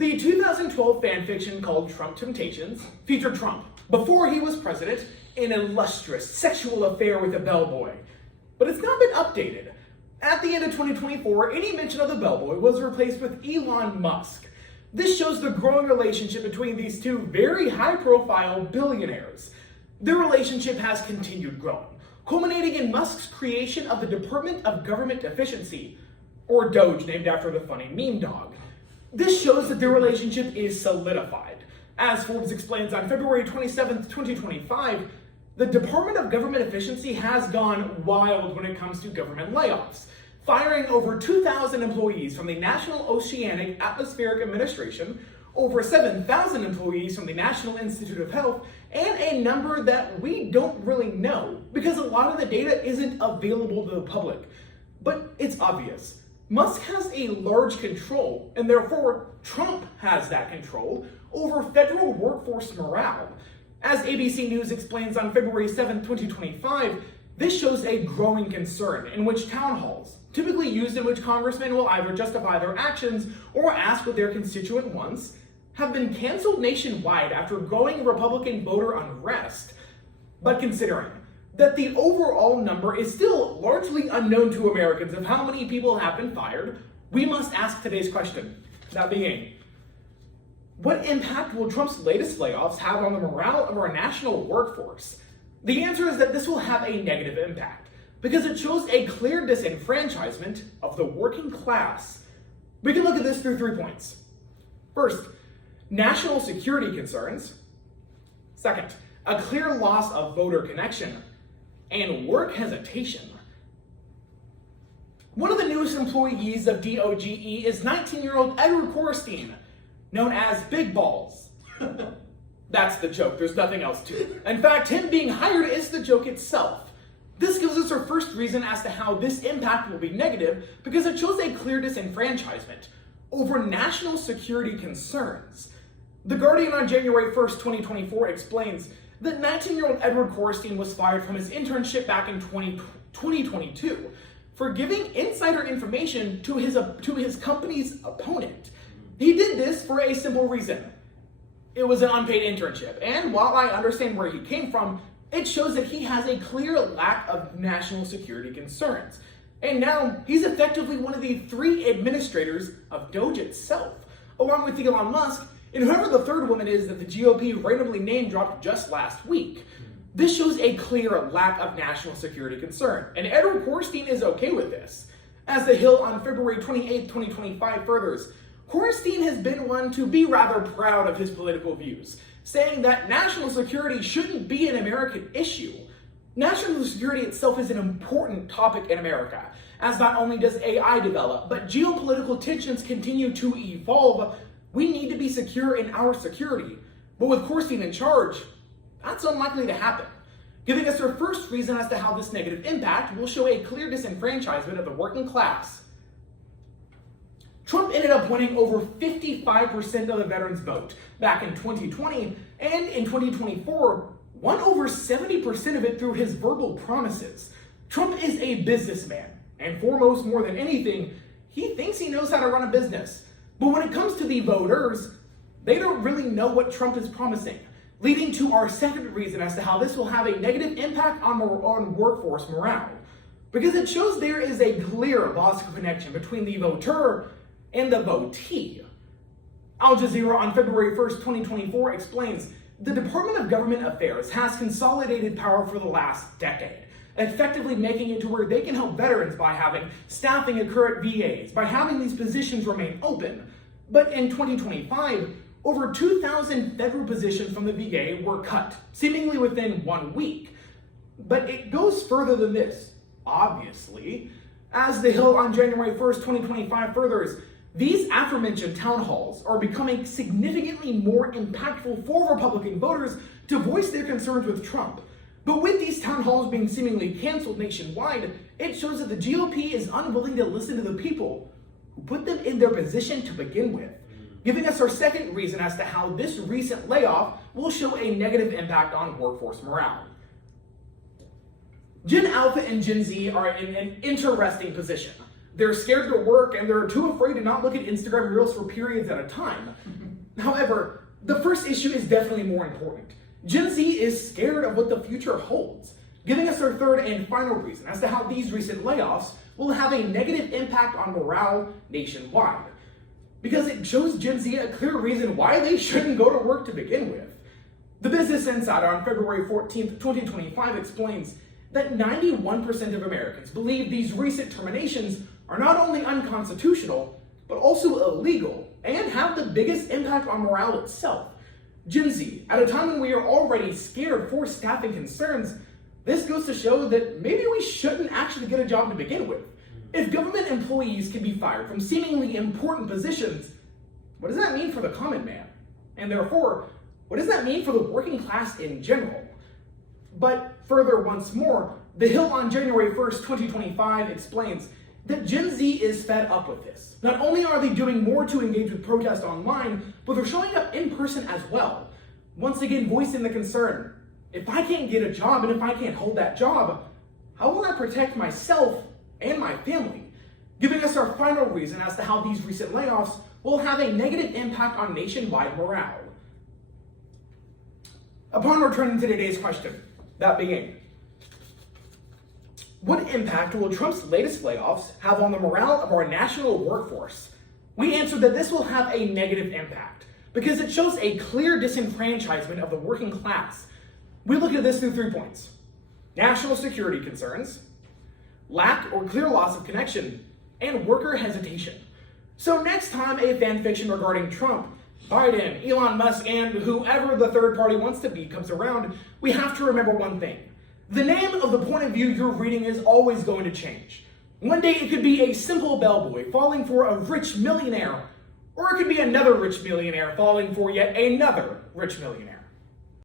The 2012 fanfiction called Trump Temptations featured Trump, before he was president, in an illustrious sexual affair with a bellboy. But it's now been updated. At the end of 2024, any mention of the bellboy was replaced with Elon Musk. This shows the growing relationship between these two very high-profile billionaires. Their relationship has continued growing, culminating in Musk's creation of the Department of Government Efficiency, or Doge, named after the funny meme dog. This shows that their relationship is solidified. As Forbes explains on February 27, 2025, the Department of Government Efficiency has gone wild when it comes to government layoffs, firing over 2,000 employees from the National Oceanic Atmospheric Administration, over 7,000 employees from the National Institute of Health, and a number that we don't really know because a lot of the data isn't available to the public. But it's obvious. Musk has a large control, and therefore Trump has that control over federal workforce morale. As ABC News explains on February 7, 2025, this shows a growing concern in which town halls, typically used in which congressmen will either justify their actions or ask what their constituent wants, have been canceled nationwide after growing Republican voter unrest. But considering that the overall number is still largely unknown to Americans of how many people have been fired, we must ask today's question, that being, what impact will Trump's latest layoffs have on the morale of our national workforce? The answer is that this will have a negative impact, because it shows a clear disenfranchisement of the working class. We can look at this through 3 points. First, national security concerns. Second, a clear loss of voter connection. And work hesitation. One of the newest employees of DOGE is 19-year-old Edward Korstein, known as Big Balls. That's the joke, there's nothing else to it. In fact, him being hired is the joke itself. This gives us our first reason as to how this impact will be negative, because it shows a clear disenfranchisement over national security concerns. The Guardian on January 1st, 2024 explains that 19-year-old Edward Korstein was fired from his internship back in 2022 for giving insider information to his company's opponent. He did this for a simple reason. It was an unpaid internship, and while I understand where he came from, it shows that he has a clear lack of national security concerns. And now he's effectively one of the 3 administrators of Doge itself, along with Elon Musk, and whoever the third woman is that the GOP randomly name-dropped just last week. This shows a clear lack of national security concern, and Edward Korstein is okay with this. As The Hill on February 28, 2025 furthers, Korstein has been one to be rather proud of his political views, saying that national security shouldn't be an American issue. National security itself is an important topic in America, as not only does AI develop, but geopolitical tensions continue to evolve. We need to be secure in our security. But with Korstein in charge, that's unlikely to happen, giving us our first reason as to how this negative impact will show a clear disenfranchisement of the working class. Trump ended up winning over 55% of the veterans' vote back in 2020, and in 2024, won over 70% of it through his verbal promises. Trump is a businessman, and foremost, more than anything, he thinks he knows how to run a business. But when it comes to the voters, they don't really know what Trump is promising, leading to our second reason as to how this will have a negative impact on workforce morale. Because it shows there is a clear loss of connection between the voter and the votee. Al Jazeera on February 1st, 2024 explains, the Department of Government Affairs has consolidated power for the last decade, effectively making it to where they can help veterans by having staffing occur at VAs, by having these positions remain open. But in 2025, over 2,000 federal positions from the VA were cut, seemingly within 1 week. But it goes further than this, obviously. As The Hill on January 1st, 2025 furthers, these aforementioned town halls are becoming significantly more impactful for Republican voters to voice their concerns with Trump. But with these town halls being seemingly canceled nationwide, it shows that the GOP is unwilling to listen to the people who put them in their position to begin with, giving us our second reason as to how this recent layoff will show a negative impact on workforce morale. Gen Alpha and Gen Z are in an interesting position. They're scared to work and they're too afraid to not look at Instagram Reels for periods at a time. However, the first issue is definitely more important. Gen Z is scared of what the future holds, giving us our third and final reason as to how these recent layoffs will have a negative impact on morale nationwide. Because it shows Gen Z a clear reason why they shouldn't go to work to begin with. The Business Insider on February 14th, 2025 explains that 91% of Americans believe these recent terminations are not only unconstitutional, but also illegal and have the biggest impact on morale itself. Gen Z, at a time when we are already scared for staffing concerns, this goes to show that maybe we shouldn't actually get a job to begin with. If government employees can be fired from seemingly important positions, what does that mean for the common man? And therefore, what does that mean for the working class in general? But further once more, The Hill on January 1st, 2025 explains that Gen Z is fed up with this. Not only are they doing more to engage with protest online, but they're showing up in person as well. Once again, voicing the concern, if I can't get a job and if I can't hold that job, how will I protect myself and my family? Giving us our final reason as to how these recent layoffs will have a negative impact on nationwide morale. Upon returning to today's question, that being, what impact will Trump's latest layoffs have on the morale of our national workforce? We answered that this will have a negative impact because it shows a clear disenfranchisement of the working class. We look at this through 3 points: national security concerns, lack or clear loss of connection, and worker hesitation. So next time a fanfiction regarding Trump, Biden, Elon Musk, and whoever the third party wants to be comes around, we have to remember one thing. The name of the point of view you're reading is always going to change. One day it could be a simple bellboy falling for a rich millionaire, or it could be another rich millionaire falling for yet another rich millionaire.